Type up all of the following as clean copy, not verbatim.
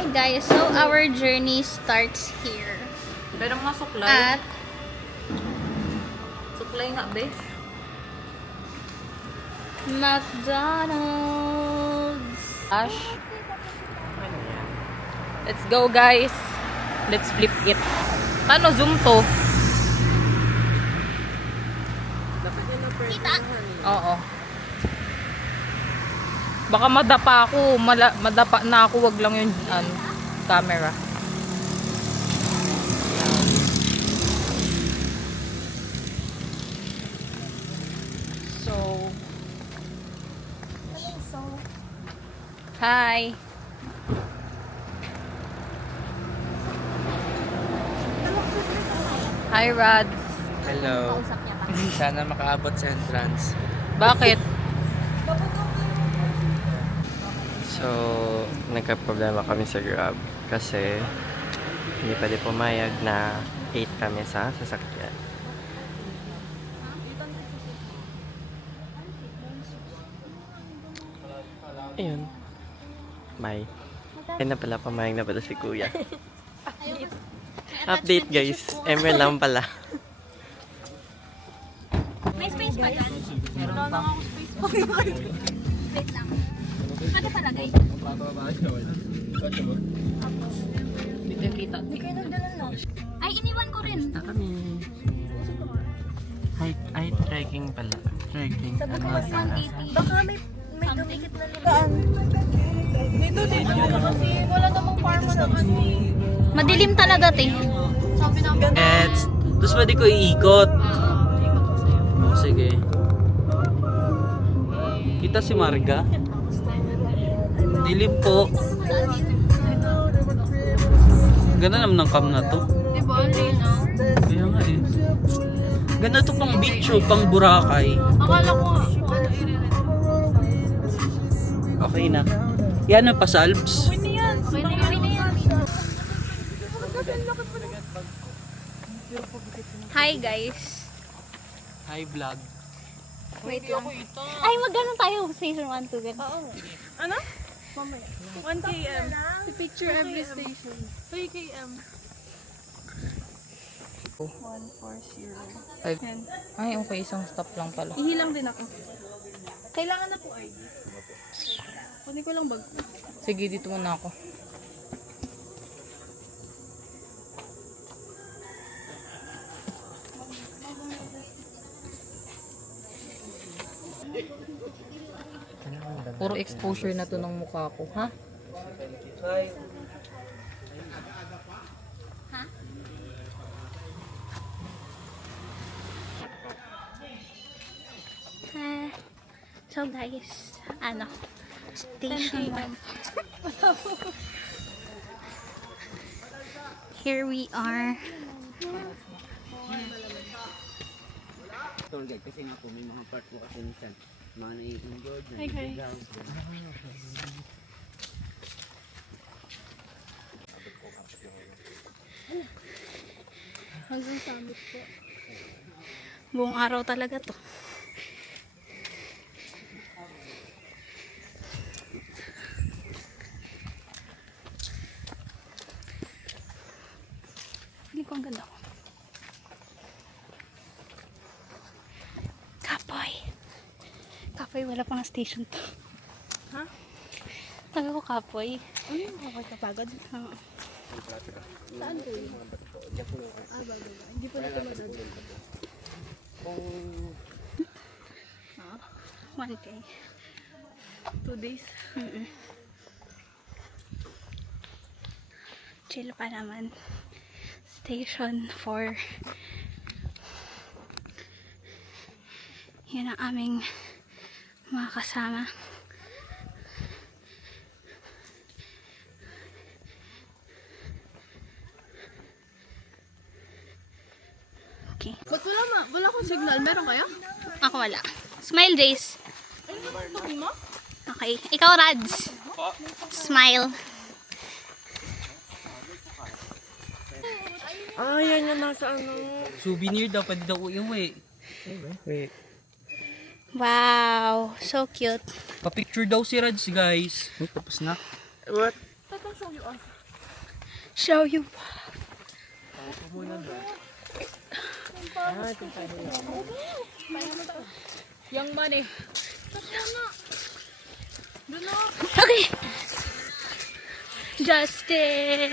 Hi guys, so our journey starts here. Pero mga suklay. At Suklay nga, be. McDonald's. Ash. Let's go, guys. Let's flip it. Paano zoom to? Kita. Oo. Baka madapa ako. Madapa na ako. Wag lang yung camera. So. Hi. Hi, Rads. Hello. Sana makaabot sa entrance. Bakit? So, nagka-problema kami sa Grab kasi hindi pa din pumayag na 8 kami sa sasakyan. Ayun. Bye. Ayun na pala, pumayag na pala si Kuya. Update guys. Emer lang pala. May space pa dyan? Meron lang ako space pa. Wait lang. Pwede palagay. Hindi ko kita. Hindi kayo nagdalan no? Ay, iniwan ko rin. Na kami. Ay, trekking pala. Trekking. Sabi ko mas 180. Baka may dumikit na lugar. Dito kasi wala namang farma na ano eh. Madilim talaga, te. Sabi namin, Tapos pwede ko iikot. Oh, sige. Kita si Marga. Dilim po. Ganda naman ng cam na to. di ba, Lina? Kaya nga eh. Ganda to pang beach o pang Boracay. Akala ko, Okay na. Yan ang pasalbs. okay na yan. Okay na yan. Hi guys. Hi vlog. Wait lang. Ay, mag-ganon tayo. Station 1, 2, ganun. Ano? Mamaya. 1 km. To picture every station. 3 km. 140. Ay, okay. Isang stop lang pala. Ihilang din ako. Kailangan na po ID. Kunin ko lang bag. Sige, dito muna ako. Puro exposure na to ng mukha ko, ha? So guys, station 1. Here we are. Tour guide kasi nga po may mga part po kasi minsan mga nai-injured na Okay. Hanggang summit po. Buong araw talaga to. Hindi ko ang ganda ko. Kapoy. Kapoy, wala pang station to. Ha? Taga ko Kapoy. Ano yung kapagod? Oo. Saan ko yun? Bago ba? Hindi po natin madadala. 1K. 2 days. Chill pa naman. Station 4. Yun ang aming mga kasama. Okay. Ba't wala akong signal? Meron kayo? Ako wala. Smile, Jace. Tukin mo? Okay. Ikaw, Rads. Smile. yan yung nasa ano. Souvenir daw, pwede daw iuwi. Wait. Wow. So cute. Pa-picture daw si Rads, guys. Tapos na. What? let them show you off. Show you. Yung money. Okay. Justin.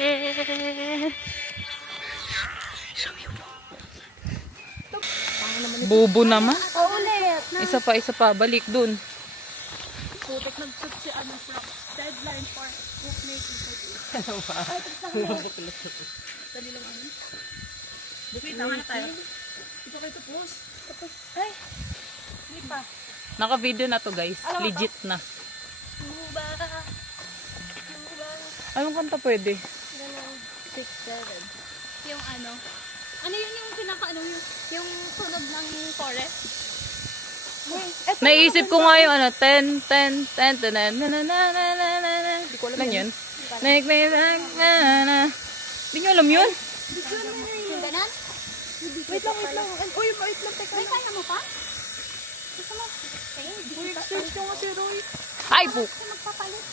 Show you. Bobo naman. Ulit. Isa pa. Balik dun. Putot nag-shoot si ano from deadline for bookmaking. Dali lang ano. Bukit, tama na tayo. Ito kayo tapos. Ay, hindi pa. Naka-video na to guys. Legit na. Muba. Anong kanta pwede? 6, 7. Yung ano? Ano yun yung pinaka-ano yung tunog ng forest? Naisip ko nga yung ano, 10, 10, 10, 10, na na na na na na na. Hindi ko alam yun. Make me back, na na. Hindi nyo alam yun? Yung ganan? Wait lang. Uy, wait lang. Teka May lang. kaya mo pa? Gusto mo? Uy, search nyo nga si Roy. Ay po! Kasi magpapalit.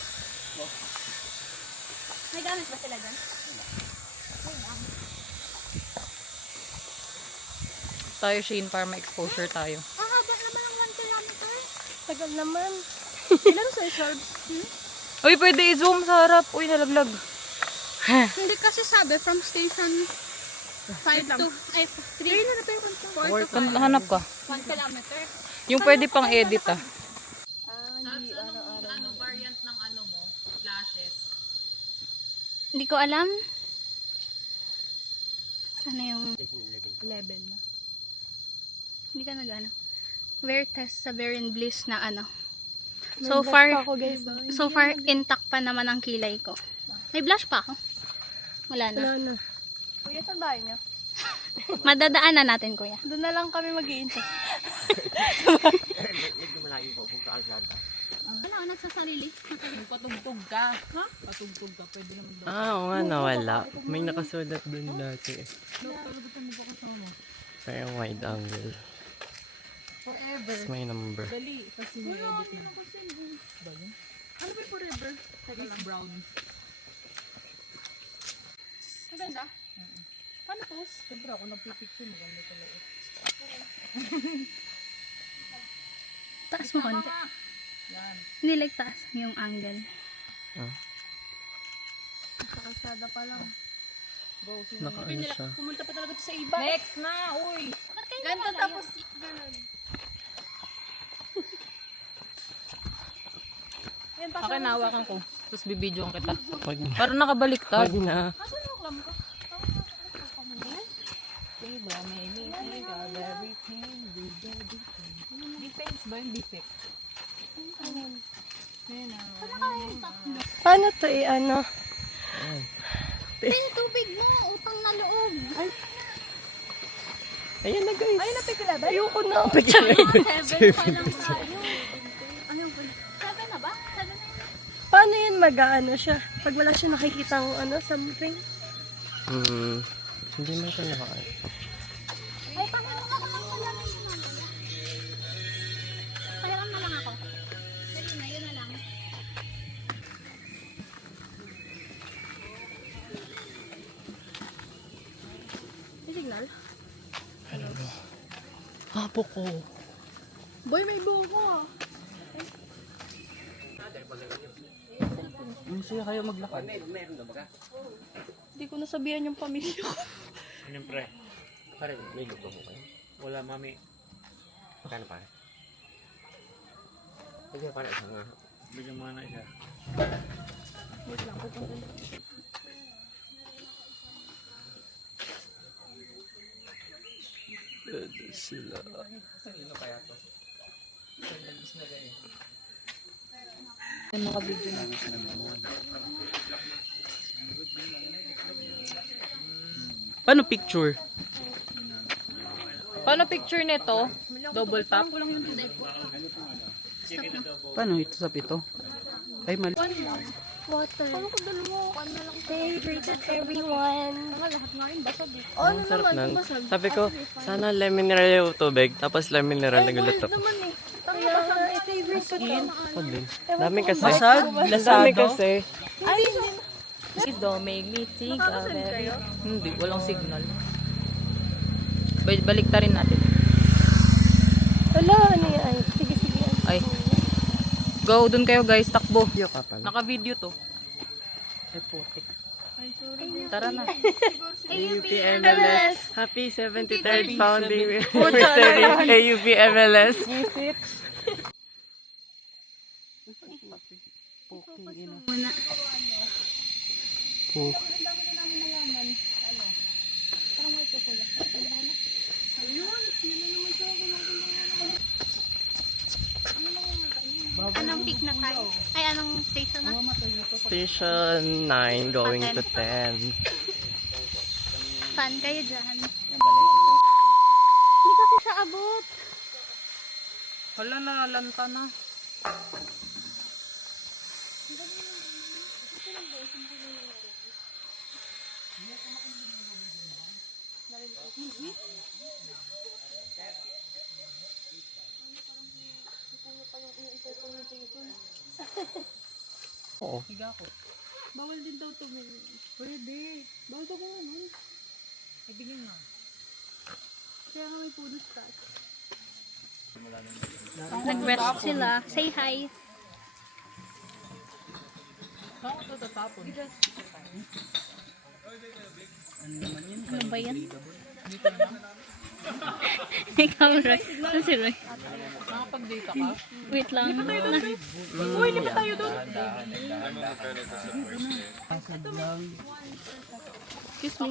May gamit ba sila dyan? Tayo Shane para ma-exposure tayo. Haba naman ang 1 kilometer. Tagal naman. Ilan sa shards? Uy, pwede i-zoom sa harap. Uy, nalaglag. Hindi kasi sabi from station 5 to 3 4 to 5. Hanap ka. 1 kilometer. Yung pwede pang edit ah. Hindi, variant ng ano mo? Flashes. Hindi ko alam. Sana yung level na. hindi ka nag-ano. Wear test sa Verin Bliss na ano. So far intact pa naman ang kilay ko. May blush pa ako. Wala na. Wala na. Kuya, saan bahay niya? Madadaanan natin, kuya. Doon na lang kami mag-iintay. Ano ka nagsasarili? Patugtog ka. Ha? Patugtog ka. Pwede naman daw. Oo nga, nawala. May nakasulat dun dati. Pero wide angle. Forever. Tapos may number. Dali. Kasi may edit na. Ba yun? Ano ba yung forever? Miss Brown. Ang ganda. Paano post? Siyempre ako nagpipicture. Maganda talaga. Taas mo konti. Yan. Hindi like taas yung angle. Sa kalsada pa lang. Go. Nakaano siya. Pumunta pa talaga to sa iba. Next na. Uy. Ganto tapos ganun. Yan pa. Akin nawakan ko. Tapos bibidyoan kita. Wag na. Parang nakabaliktad. Wag na. Asan yung clam ko? Defense ba yung defect? Paano to ano? Yung tubig mo, utang na loob. Ayan na guys. Ayun na pigla ba? Ayoko na. 7 pa lang tayo. Ano ba? 7 na ba? 7 na yun. Paano yun mag-ano siya? Pag wala siya nakikitang ano, something? Hindi man siya nakaano. Ay, paano ka naman wala na yun? Pahiram na lang ako. Dali na, yun na lang. May signal? Hapo ko. Boy, may buko ah. Masaya kayo maglakad. Hindi ko nasabihan yung pamilya ko. Siyempre, Pare, may luto mo kayo. wala mami. Magkano pare? Sige pare, isa nga. Bigyan mo na isa. Wait lang, pupunta na. Pwede sila. Yung mga video na. Paano picture? Paano picture nito? Double tap? Paano ito sa pito? Ay, mali. Water. Paano ko dalawa? Stay hydrated everyone. Lahat nga rin basag eh. Oh, ano Sarap naman? nun. Basag. Sabi ko, sana lemon mineral yung tubig, tapos lemon mineral na gulat ako. naman eh. Kaya, favorite ko to. Ako din. Dami kasi. Basag? Dami kasi. Ay, hindi. Please don't make me think of it. Hindi, walang signal. Balik ta rin natin. Wala, ano yan? Sige. Ay. Go, dun kayo guys, takbo. Video ka pala. Naka-video to. Ay, putik. Tara na. AUP MLS. Happy 73rd founding anniversary. AUP MLS. Muna. Anong peak na tayo? Ay, anong station na? Station 9 going to 10. Fan kayo dyan. Hindi kasi siya abot. Hala na, lanta na. Oo. Higa ko. Bawal din daw to. Pwede. Bawal to kung ano. Ibigin na. Kaya nga may punos ka. Nag-rest sila. Say hi. Saan ko ito tatapon? Ano ba yan? Ikaw, Roy. Ano si Roy? Nakapag-data ka? Wait lang. Uy, lipat tayo doon. Excuse me.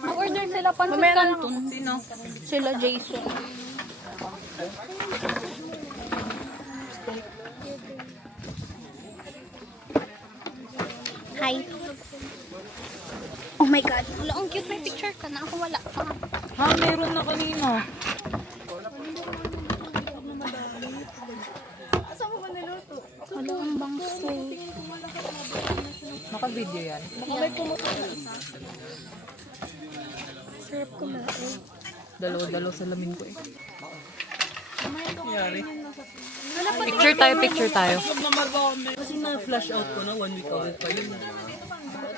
Mag-order sila pancit canton. Sino? Sila Jason. Hi. Oh my God. Wala, ang cute. May picture ka na. Ako wala. Ha, meron na kanina. Wala ang bangso. Naka-video yan. Sarap kumain. Dalaw-dalaw sa lamin ko eh. Picture tayo. Kasi na-flash out ko na 1 week away pa yun.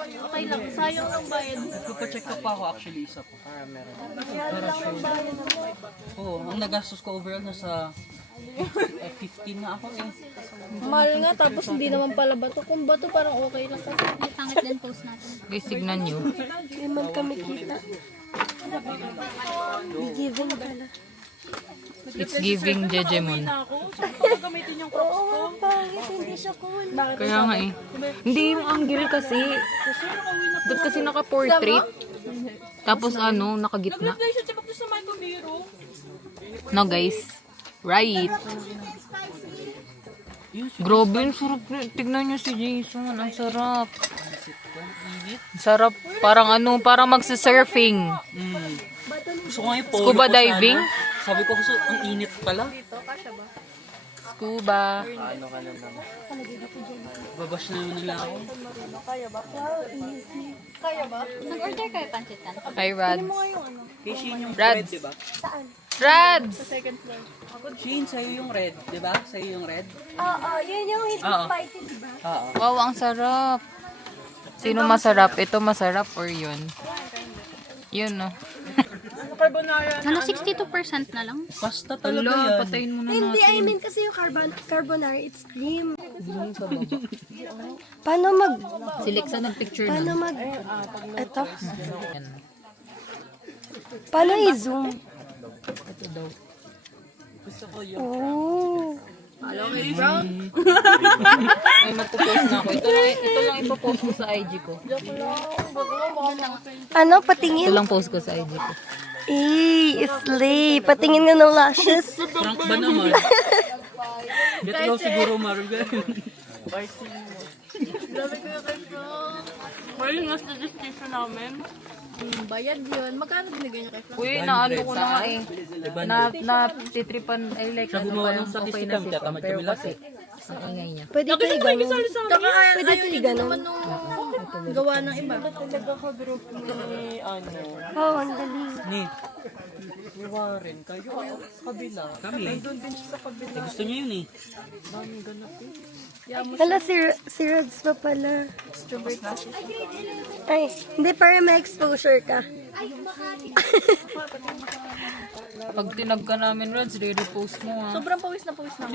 Okay lang, sayang lang bayad. Nagpapacheck up pa ako actually isa po. Para sure. Oo, ang nagastos ko overall nasa 15 na ako eh. Mahal nga, tapos hindi naman pala bato. Kung bato, parang okay lang kasi. Pangit din post natin. Guys, tignan nyo. Hindi man kami kita. Be giving pala. It's giving Jejemon. Oo nga, pangit. Hindi siya cool. Bakit? Kaya nga eh. Hindi yung angle kasi. Doon kasi naka-portrait. Tapos ano, nakagitna. No guys. Right. Grabe, ang sarap. Tignan nyo si Jason. Ang sarap. Ang sarap. Parang ano, parang magsa-surfing. Gusto ko nga yung polo Scuba ko diving? sana. Sabi ko gusto, ang init pala. Scuba. Babash na yun nila ako. Nag-order kayo pancit canton? Hi, Rads. Kay Sheen yung Rads. red, diba? Rads! Sheen, sa'yo yung red, diba? Sa'yo yung red? Oo, yun yung hindi Oo. spicy, diba? Oo. Wow, ang sarap. Sino masarap? Ito masarap or yun? Yun, no? Ano, 62% na lang? Pasta talaga Hala, yan. patayin mo na Hindi, natin. I mean kasi yung carbonara, it's cream. Paano mag... Siliksa ng picture Paano nun. mag... Eto? Yan. Paano i-zoom? Ito daw. Oh. Ay, magpo-post na ako. Ito lang ipopost ko sa IG ko. Ano, Ito patingin? lang post ko sa IG ko. Slay. Patingin nga ng lashes. Frank ba naman? Get low siguro, Marvel. Well, nga sa destination namin. Bayad yun. Magkano binigay niyo kay Frank? Uy, naano ko na nga eh. Na titripan, ay like, Siya gumawa ng okay statistika, na si tatamad pero kami lahat kasi, ang ingay niya. Pwede ito i-ganon. Pwede ito i-ganon. gawa ng iba. Oo, ang galing. Ni. Warren, kayo kabila. Kami. Nandun din siya sa kabila. Gusto niyo yun eh. Hala, si Rods pa pala. Ay, hindi para ma-exposure ka. Pag tinag ka namin, Rods, re-repost mo ha. Sobrang pawis na pawis na.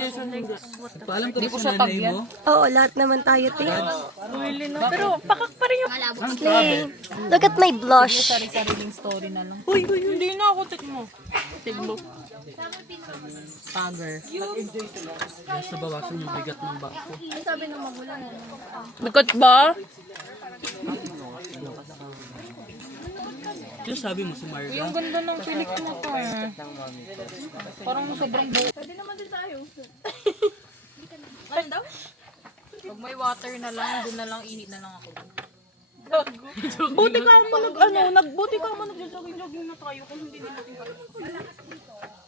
Paalam ka Hindi ba ko sa siya tag nanay yan. mo? Oo, lahat naman tayo, tingin. Pero pakak pa rin yung... Slay. Look at my blush. Sari-sariling story na lang. Uy, hindi na ako tek mo. Tiglo. Tagger. Sa bawasan yung bigat ng bag ko. Bigot ba? Yung sabi mo, sumarga. Yung ganda ng pilik mo ka. Parang sobrang buo. Pwede naman din tayo. Pag may water na lang, doon na lang, ihi na lang ako. Buti ka mo buti ka mo nag-jogging na tayo kung hindi natin pa.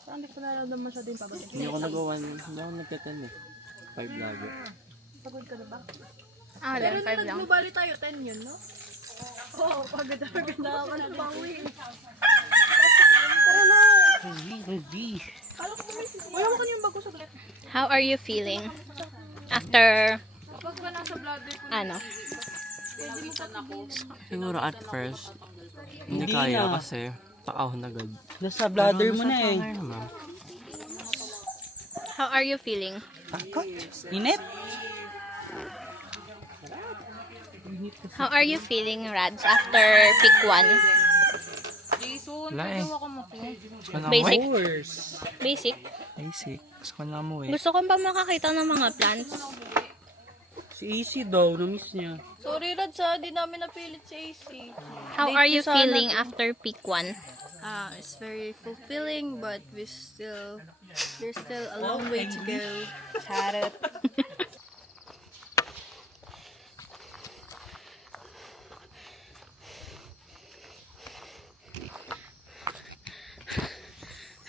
Saan di ko nararamdaman siya din pabalik. Hindi ako nagawa, hindi ako nagka-10 eh. 5 lagi. Pagod ka na ba? Ah, Pero level 5 nung lang. nagbubali tayo, 10 yun, no? Oo, pagod na ako ng bawi. Wala ko yung bago sa blet. How are you feeling? After, Pag ka nasa bladder ko, ano? Siguro at first, hindi Hindi kaya na. kasi takaw na agad. Nasa bladder mo na eh. Ay, ma'am. How are you feeling? Init? How are you feeling, Rads, after pick 1? Jason, Wala pwede eh. mo ako mo. Gusto ko na Basic. umuwi. Basic. Basic. Gusto ko na umuwi. Gusto ko pa makakita ng mga plants. Si AC daw, na-miss niya. sorry Rad sa di namin napilit si AC. How are you feeling after pick 1? It's very fulfilling, but there's still a long way to go. Charot.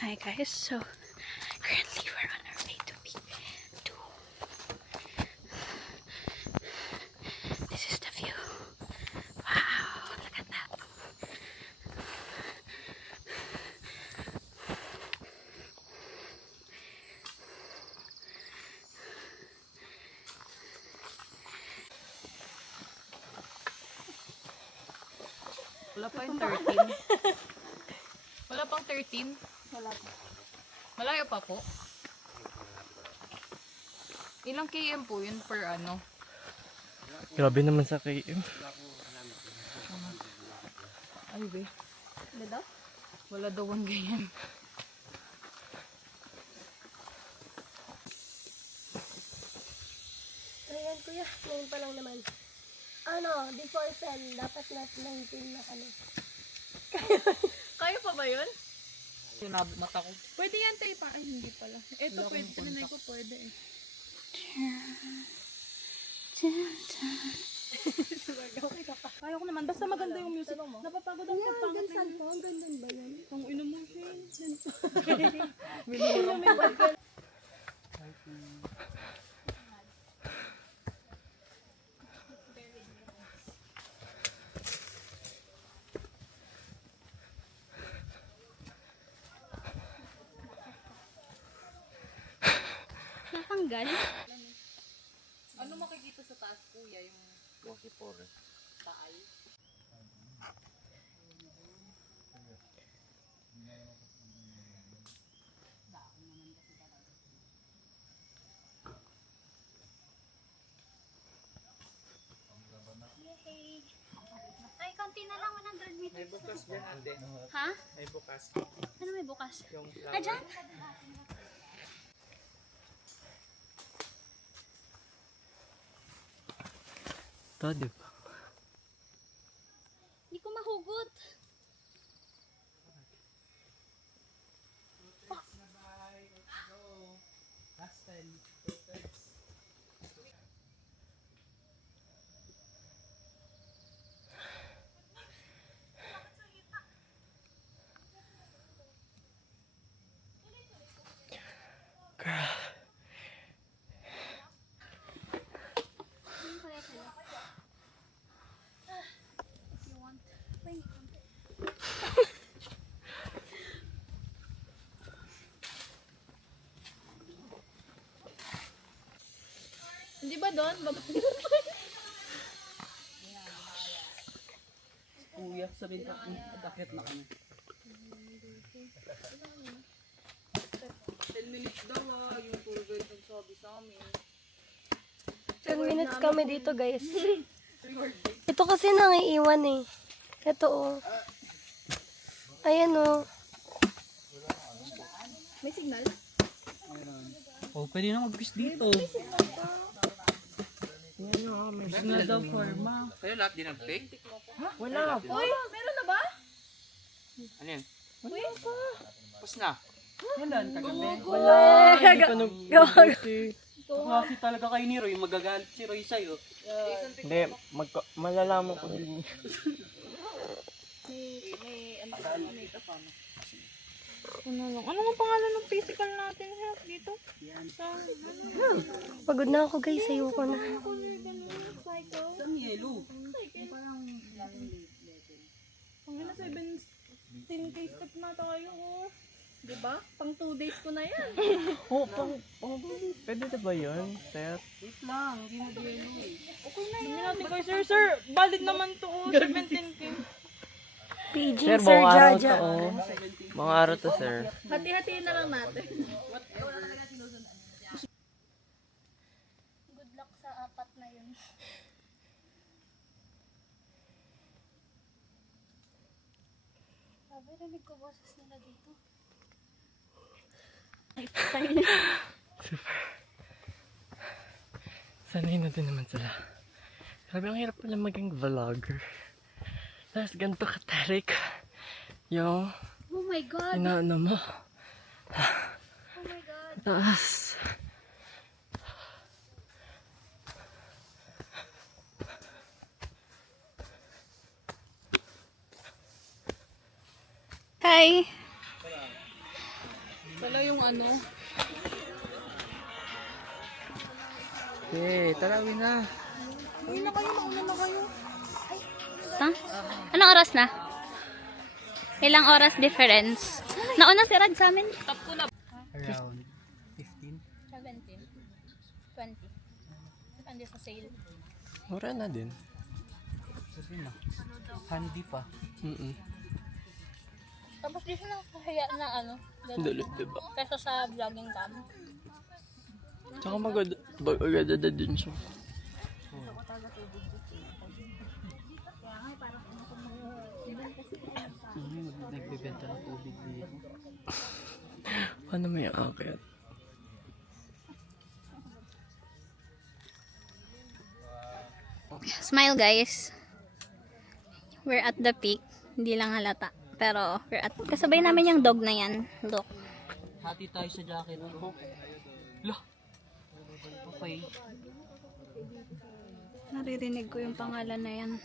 Hi guys, so currently we're on our way to pick 2. This is the view. Wow, look at that. Wala pa yung 13. Wala pang 13? Wala pa. Malayo pa po? Ilang km po yun per ano? Grabe naman sa KM. Ay, be. Wala daw? Wala daw ang ganyan. Ayan, kuya. Ngayon pa lang naman. Ano, before 10, dapat na 19 na kami. Kaya pa ba yun? Sinabot mata ko. Pwede yan tayo pa. Ay, hindi pala. Ito pwede. Tinanay ko pwede eh. Kaya ko naman. Basta maganda yung music. Napapagod ang pagpangit na yun. Ang ganda ba yan? Ang ino mo siya. Natanggal? Ano makikita sa taas, kuya? Yung taal? Ay, konti na lang, 100 meters. May bukas dyan, ande. Ha? May bukas. Ano may bukas? Yung flower. Ah, dyan? Ito, di ba? Hindi ko mahugot. doon. Kuya, sabihin ka, dakit na kami. 10 minutes daw yung tour guide nagsabi sa amin. 10 minutes kami dito, guys. Ito kasi nangiiwan eh. Ito oh. Ayan oh. May signal? Oh, pwede na mag-fish dito. May signal daw forma. Kayo lahat din ang fake? Wala. Uy, meron na ba? Ano yan? Tapos na. Kailan? Kagabi? Wala. Hindi pa Kasi talaga kayo ni Roy, magagalit si Roy sa'yo. Hindi, malalaman ko din. Ano ang pangalan ng physical natin dito? Pagod na ako, guys. Ayoko na. Saan yellow? Ang na 17k step na tayo, oh. Diba? Pang 2 days ko na yan. Pwede na ba yun, sir? Wait lang, hindi na yellow eh. Hindi natin kayo, sir, valid naman to, oh. 17k. PG, Sir, Sir mga araw to, Jaja. oh. Mga araw to, sir. Hati-hatiin na lang natin. Good luck sa apat na yun. Sabi, rinig ko boses nila dito. Sanay na din naman sila. Grabe, ang hirap pala maging vlogger. Tapos ganito katarik yung Oh my God! inaano mo. Oh my God! Taas. Hi! Wala yung ano. Okay, tarawin na. Uy na kayo, mauna na kayo. Ta? Anong oras na? Ilang oras difference? Nauna si Rad sa amin? Around 15. 17. 20. Depende sa sale. Mura na din. Sabi na. Handy pa. Tapos di siya nakakahaya na ano. Dulot, diba? Kesa sa vlogging cam. Tsaka maganda din siya. Nagbebenta ng tubig dito. Ano may akit? Smile guys. We're at the peak. Hindi lang halata. Pero we're at... Kasabay namin yung dog na yan. Look. Hati tayo sa jacket ko. Lah. Okay. Naririnig ko yung pangalan na yan.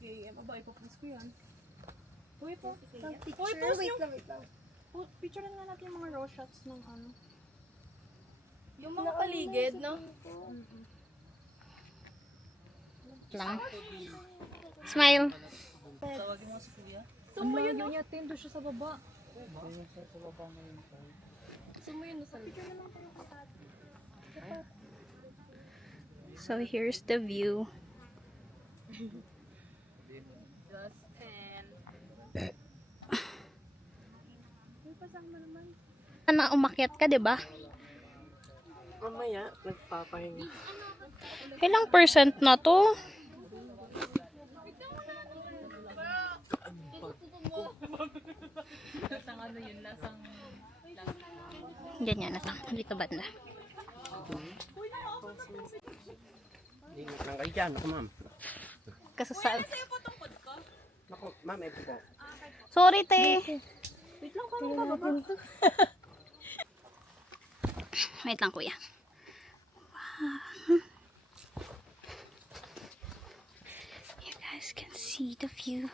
Okay, aba, ipopost ko yan. Uy, po. Uy, post nyo. Picture nga natin yung mga raw shots ng ano. Yung mga paligid, no? Lang. Smile. Sumo yun, no? Doon siya sa baba. Sumo yun, no? Sa picture na lang pa ng kapat. So here's the view. Na umakyat ka, 'di ba? Mamaya, nagpapahinga. Ilang percent na to? Ganyan na lang. Dito banda. Ingat lang kayo dyan. Ako, ma'am. Kasasal. Ako, ma'am, ito po. Sorry, te. Wait lang, kuya. Wow. You guys can see the view.